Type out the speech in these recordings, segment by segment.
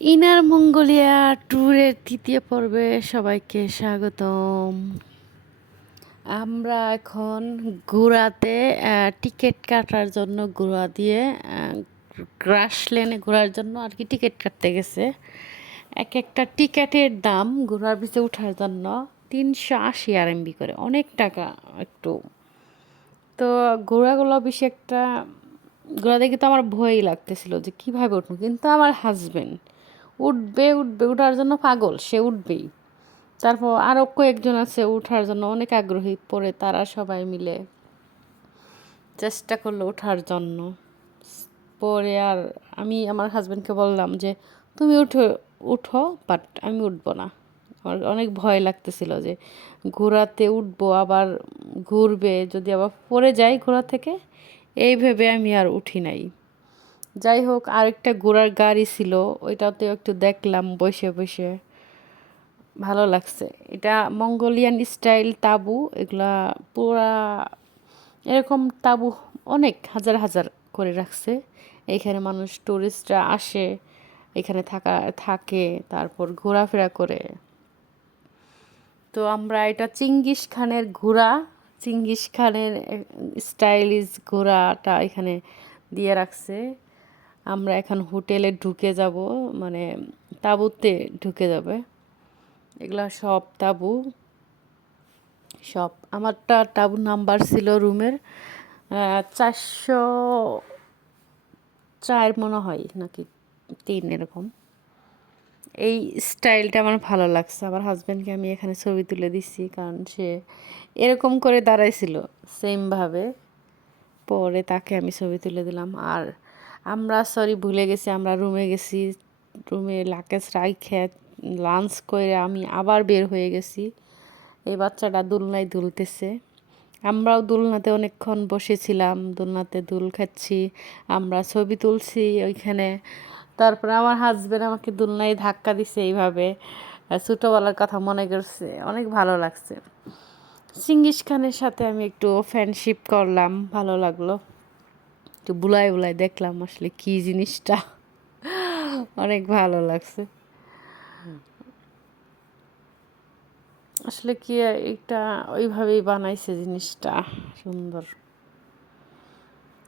Inner Mongolia ট্যুরের তৃতীয় পর্বে সবাইকে স্বাগতম। আমরা এখন ঘোরাতে টিকিট কাটার জন্য ঘোরা দিয়ে গ্রাস লেনে ঘোরার জন্য আর কি টিকিট কাটতে গেছে। এক একটা টিকিটের দাম ঘোরার ভিতরে ওঠার জন্য তিনশো আশি আরএমবি করে, অনেক টাকা একটু। তো ঘোরাগুলো বেশি একটা ঘোরা দেখে তো আমার ভয়ই লাগতেছিল যে কীভাবে উঠবো, কিন্তু আমার হাজবেন্ড উঠবে উঠবে, উঠার জন্য পাগল, সে উঠবেই। তারপর আরও কয়েকজন আছে উঠার জন্য, অনেক আগ্রহী, পরে তারা সবাই মিলে চেষ্টা করল ওঠার জন্য। পরে আর আমি আমার হাজব্যান্ডকে বললাম যে, তুমি উঠো উঠো বাট আমি উঠবো না। আমার অনেক ভয় লাগতেছিল যে ঘোরাতে উঠবো, আবার ঘুরবে, যদি আবার পড়ে যাই ঘোরা থেকে, এই ভেবে আমি আর উঠি নাই। যাই হোক আরেকটা ঘোড়ার গাড়ি ছিল, ওইটাতেও একটু দেখলাম বসে বসে। ভালো লাগছে। এটা মঙ্গোলিয়ান স্টাইল তাবু, এগুলা পুরা এরকম তাবু অনেক, হাজার হাজার করে রাখছে। এখানে মানুষ টুরিস্টরা আসে, এখানে থাকা, থাকে, তারপর ঘোরাফেরা করে। তো আমরা এটা চিঙ্গিস খানের ঘোড়া, চিঙ্গিস খানের স্টাইলিশ ঘোড়াটা এখানে দিয়ে রাখছে। আমরা এখন হোটেলে ঢুকে যাব মানে তাঁবুতে ঢুকে যাবে। এগুলা সব তাঁবু। সব। আমারটা তাঁবু নাম্বার ছিল রুমের চারশো চার মনে হয়, নাকি তিন এরকম। এই স্টাইলটা আমার ভালো লাগছে। আমার হাজব্যান্ডকে আমি এখানে ছবি তুলে দিচ্ছি কারণ সে এরকম করে দাঁড়াইছিল সেমভাবে পরে তাকে আমি ছবি তুলে দিলাম। আর আমরা সরি ভুলে গেছি, আমরা রুমে গেছি রুমে লাকেজ রাইখে লাঞ্চ করে আমি আবার বের হয়ে গেছি। এই বাচ্চাটা দুলনায় দুলতেছে। আমরাও দুলনাতে অনেকক্ষণ বসেছিলাম, দুলনাতে দুল খাচ্ছি, আমরা ছবি তুলছি ওইখানে। তারপরে আমার হাজব্যান্ড আমাকে দুলনায় ধাক্কা দিছে এইভাবে। ছোটোবেলার কথা মনে করছে, অনেক ভালো লাগছে। সিঙ্গিস খানের সাথে আমি একটু ফ্রেন্ডশিপ করলাম, ভালো লাগল। একটু বুলাই বুলাই দেখলাম আসলে কি জিনিসটা। অনেক ভালো লাগছে। আসলে কি এটা ওইভাবেই বানাইছে জিনিসটা, সুন্দর।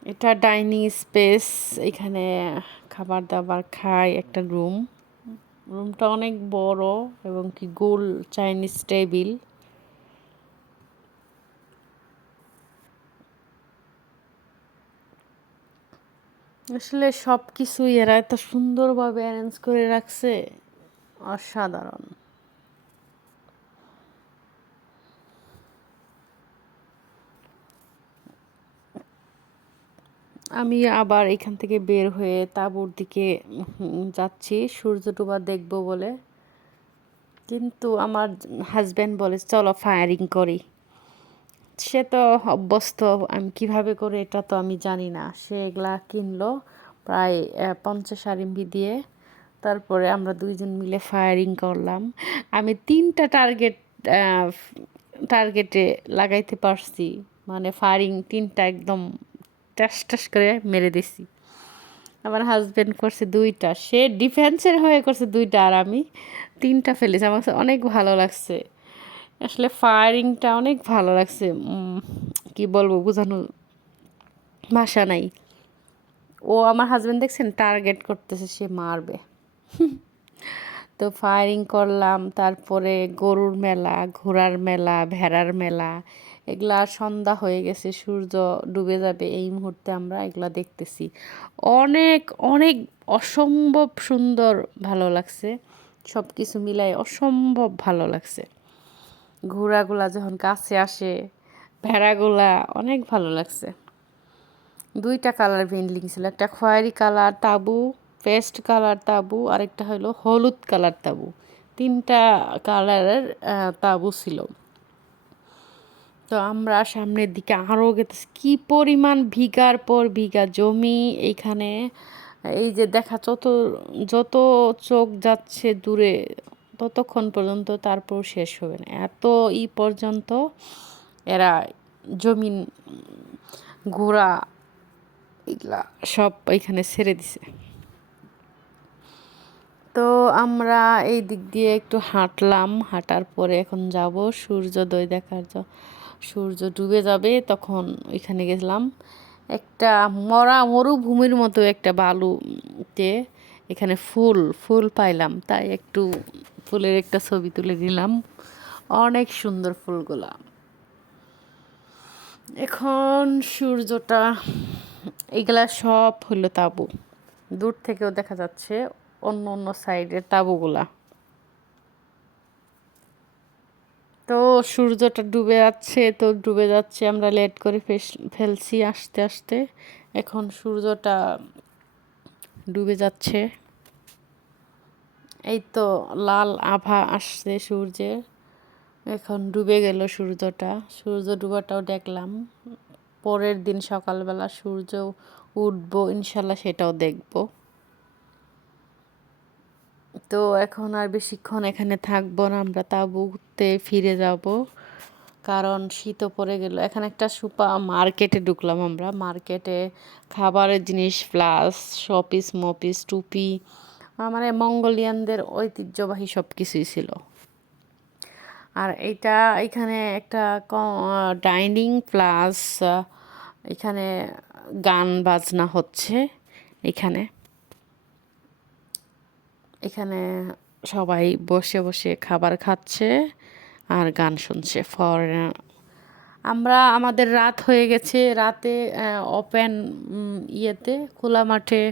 এটা ডাইনিং স্পেস, এখানে খাবার দাবার খায় একটা রুম। রুমটা অনেক বড় এবং কি গোল চাইনিজ টেবিল। আসলে সব কিছুই এরা এত সুন্দরভাবে অ্যারেঞ্জ করে রাখছে, অসাধারণ। আমি আবার এখান থেকে বের হয়ে তাঁবুর দিকে যাচ্ছি, সূর্য ডুবা দেখব বলে। কিন্তু আমার হাজব্যান্ড বলে, চলো ফায়ারিং করি। সে তো অভ্যস্ত, আমি কীভাবে করে এটা তো আমি জানি না। সে এগুলা কিনলো প্রায় পঞ্চাশ আরিম্বি দিয়ে। তারপরে আমরা দুইজন মিলে ফায়ারিং করলাম। আমি তিনটা টার্গেট টার্গেটে লাগাইতে পারছি। মানে ফায়ারিং তিনটা একদম টাস টাস করে মেরে দিছি। আমার হাজব্যান্ড করছে দুইটা, সে ডিফেন্সের হয়ে করছে দুইটা আর আমি তিনটা ফেলেছি। আমার অনেক ভালো লাগছে। আসলে ফায়ারিংটা অনেক ভালো লাগছে। কি বলব, বোঝানো ভাষা নাই। ও আমার হাজব্যান্ড দেখছেন টার্গেট করতেছে, সে মারবে। তো ফায়ারিং করলাম, তারপরে গরুর মেলা, ঘোড়ার মেলা, ভেড়ার মেলা, এগুলা সন্ধ্যা হয়ে গেছে, সূর্য ডুবে যাবে, এই মুহূর্তে আমরা এগুলা দেখতেছি। অনেক অনেক অসম্ভব সুন্দর ভালো লাগছে। সব কিছু মিলাই অসম্ভব ভালো লাগছে। ঘোড়াগুলা যখন কাছে আসে, ভেড়াগুলা অনেক ভালো লাগছে। দুইটা কালার পেন্টিং ছিল, একটা খয়েরি কালার তাবু, পেস্ট কালার তাবু, আরেকটা হলো হলুদ কালার তাবু। তিনটা কালারের তাবু ছিল। তো আমরা সামনের দিকে আরও গেতেছি, কী পরিমাণ ভিগার পর ভিগা জমি এইখানে এই যে দেখা, যত যত চোখ যাচ্ছে দূরে ততক্ষণ পর্যন্ত তারপর শেষ হবে না। এত ই পর্যন্ত এরা জমিন, ঘোড়া এগুলা সব এখানে ছেড়ে দিছে। তো আমরা এই দিক দিয়ে একটু হাঁটলাম, হাঁটার পরে এখন যাব সূর্যোদয় দেখার সূর্য ডুবে যাবে তখন ওইখানে গেছিলাম। একটা মরা মরুভূমির মতো একটা বালুতে এখানে ফুল ফুল পাইলাম। তাই একটু ফুলের একটা ছবি তুলে নিলাম অনেক সুন্দর ফুলগুলা। এখন সূর্যটা, এগুলা সব হলো তাবু। দূর থেকেও দেখা যাচ্ছে অন্য অন্য সাইডের তাবুগুলা। তো সূর্যটা ডুবে যাচ্ছে, তো ডুবে যাচ্ছে আমরা লেট করে ফেলছি আস্তে আস্তে। এখন সূর্যটা ডুবে যাচ্ছে। এই তো লাল আভা আসছে সূর্যের এখন ডুবে গেল সূর্যটা। সূর্য ডুবাটাও দেখলাম। পরের দিন সকালবেলা সূর্য উঠবো, ইনশাল্লাহ সেটাও দেখব। তো এখন আর বেশিক্ষণ এখানে থাকব না, আমরা তাঁবুতে ফিরে যাব। কারণ শীতও পড়ে গেল। এখানে একটা সুপা মার্কেটে ঢুকলাম আমরা। মার্কেটে খাবারের জিনিস প্লাস শপিস, মপিস, টুপি মানে মঙ্গোলিয়ানদের ঐতিহ্যবাহী সব কিছুই ছিল। আর এইটা এখানে একটা ডাইনিং প্লাস, এখানে গান বাজনা হচ্ছে এখানে। এখানে সবাই বসে বসে খাবার খাচ্ছে আর গান শুনছে। ফরেনার আমরা আমাদের রাত হয়ে গেছে, রাতে ওপেন ইয়েতে, খোলা মাঠে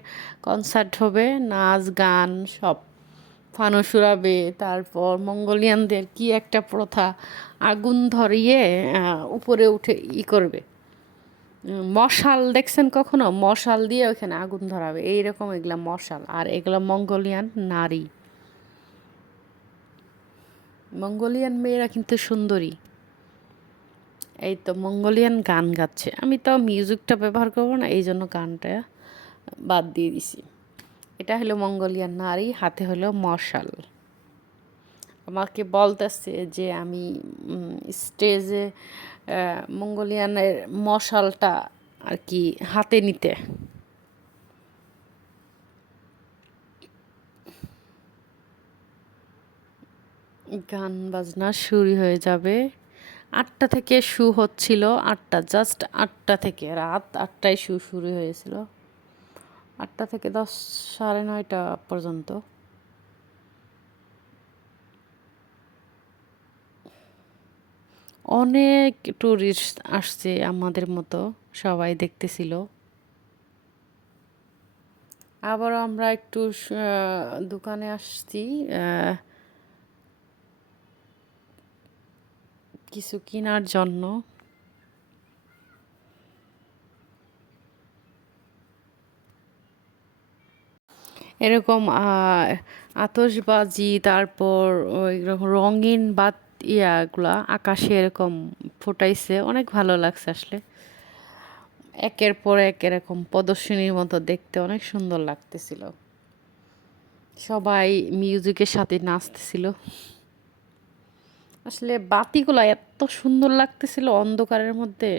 কনসার্ট হবে, নাচ, গান সব। ফানুস উড়াবে তারপর মঙ্গোলিয়ানদের কি একটা প্রথা, আগুন ধরিয়ে উপরে উঠে ই করবে। মশাল দেখছেন কখনো? মশাল দিয়ে ওখানে আগুন ধরাবে। এইরকম এগুলা মশাল। আর এগুলা মঙ্গোলিয়ান নারী। মঙ্গোলিয়ান মেয়েরা কিন্তু সুন্দরী। এই তো মঙ্গোলিয়ান গান গাচ্ছে। আমি তো মিউজিকটা ব্যবহার করব না, এই জন্য গানটা বাদ দিয়ে দিছি। এটা হলো মঙ্গোলিয়ান নারী, হাতে হলো মশাল। আমাকে বলতেছে যে আমি স্টেজে মঙ্গোলিয়ানের মশালটা আর কি হাতে নিতে। গান বাজনা শুরু হয়ে যাবে। আটটা থেকে শু হচ্ছিল আটটা জাস্ট আটটা থেকে, রাত আটটায় শু শুরু হয়েছিল। আটটা থেকে দশ, সাড়ে নয়টা পর্যন্ত। অনেক টুরিস্ট আসছে আমাদের মতো, সবাই দেখতেছিল। আবারও আমরা একটু দোকানে আসছি কিছু কেনার জন্য। এরকম আহ, আতশবাজি তারপর ওই রঙিন বাত ইয়াগুলা আকাশে এরকম ফুটাইছে। অনেক ভালো লাগছে আসলে। একের পর এক এরকম প্রদর্শনীর মতো দেখতে অনেক সুন্দর লাগতেছিল। সবাই মিউজিকের সাথে নাচতেছিল। আসলে বাতিগুলো এত সুন্দর লাগতেছিল অন্ধকারের মধ্যে।